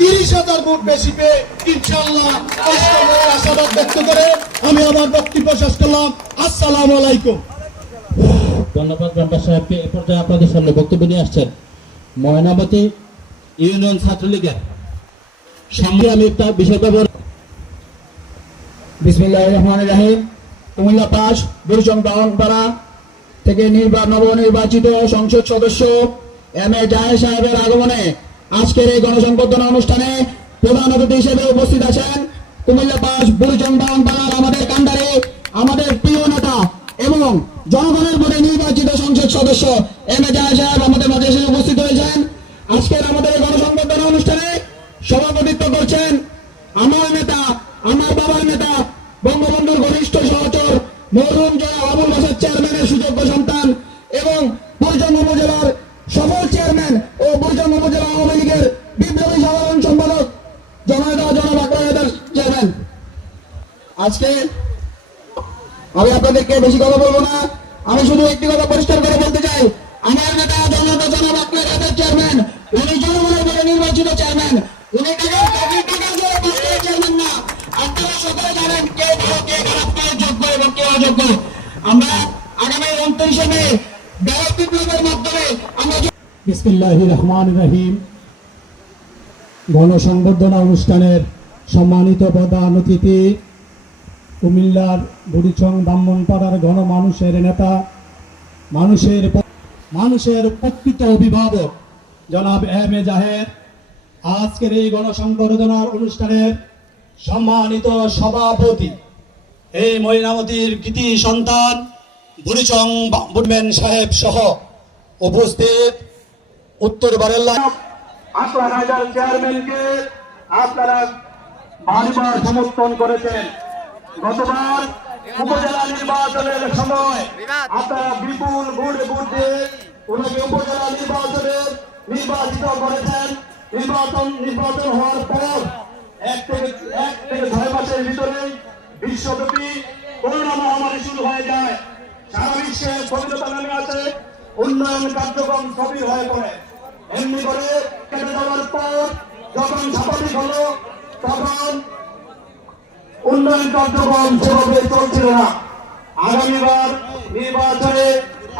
তিরিশ হাজার ভোট বেশি পেয়ে ইনশাল্লাহ আশাবাদ ব্যক্ত করে আমি আমার বক্তব্য শেষ করলাম। আসসালামু আলাইকুম। ধন্যবাদ মেম্বার সাহেবকে। এ পর্যায়ে আপনাদের সামনে বক্তব্য নিয়ে আসছেন ময়নামতি ইউনিয়ন ছাত্রলীগের সামনে আমি একটা বিষয় ব্যবহার বিসমিল্লাহ রহমান রাহিম। কুমিল্লা পাস বুড়িচং ব্রাহ্মণপাড়া থেকে নির্বা নবনির্বাচিত সংসদ সদস্য এম এ জাহের সাহেবের আগমনে আজকের এই গণসংবর্ধনা অনুষ্ঠানে প্রধান অতিথি হিসেবে উপস্থিত আছেন কুমিল্লা পাস বুড়িচং ব্রাহ্মণপাড়ার আমাদের কান্ডারে আমাদের প্রিয় নেতা এবং জনগণের ভোটে নির্বাচিত সংসদ সদস্য এম এ জাহের সাহেব আমাদের মাঝে এসে উপস্থিত হয়েছেন। আজকের আমাদের এই গণসংবর্ধনা অনুষ্ঠানে সভাপতিত্ব করছেন আমার নেতা, আমার বাবার নেতা, বঙ্গবন্ধুর ঘনিষ্ঠ সহচর মরুম জয়া আবুল বাসার চেয়ারম্যানের সুযোগ্য সন্তান ও বুড়িচং উপজেলা আওয়ামী লীগের বিপ্লবী সাধারণ সম্পাদক জননেতা জনাব আকবর চেয়ারম্যান। আজকে আমি আপনাদেরকে বেশি কথা বলব না। আমি শুধু একটি কথা পরিষ্কার করে বলতে চাই, আমার নেতা জনতা জনাব আকবর চেয়ারম্যান, উনি জনগণের ভোটে নির্বাচিত চেয়ারম্যান। উনি না, আপনারা সকলে কে ভালো, কে কে যোগ্য আমরা আগামী উনত্রিশে মে, ব্যালট বিপ্লবের মাধ্যমে আমরা বিসমিল্লাহ রহমান রহিম। গণসংবর্ধনা অনুষ্ঠানের সম্মানিত প্রধান অতিথি, কুমিল্লার বুড়িচং ব্রাহ্মণপাড়ার গণমানুষের নেতা, মানুষের মানুষের প্রকৃত অভিভাবক, জনাব এম এ জাহের আজকের এই গণসংবর্ধনার অনুষ্ঠানের সম্মানিত সভাপতি, এই ময়নামতির কৃতি সন্তান, বুড়িচং বুডম্যান সাহেব সহ উপস্থিত উত্তর বারেল্লা আসলান হাজার চেয়ারম্যানকে। আপনারা বারবার সমর্থন করেছেন। গতবার উপজেলা নির্বাচনের সময় আপনারা বিপুল ভোটে ভোট দিয়ে ওনাকে উপজেলা নির্বাচনে নির্বাচিত করেছেন। নির্বাচন নির্বাচন হওয়ার পর এক থেকে এক থেকে ছয় মাসের ভিতরেই বিশ্বব্যাপী করোনা মহামারী শুরু হয়ে যায়। সারা বিশ্বে স্থবিরতা নেমে আছে উন্নয়ন কার্যক্রম স্থবির হয়ে পড়ে। এমনি করে কেটে যাওয়ার পর যখন স্বাভাবিক হলো, তখন উন্নয়ন কার্যক্রম সেভাবে চলছিল না। আগামীবার নির্বাচনে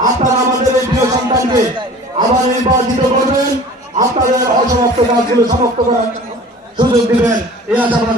আপনারা আমাদের এই প্রিয় সন্তানকে আবার নির্বাচিত করবেন। আপনাদের অসমাপ্ত কাজগুলো সমাপ্ত করার সুযোগ দিবেন, এই আশা আমরা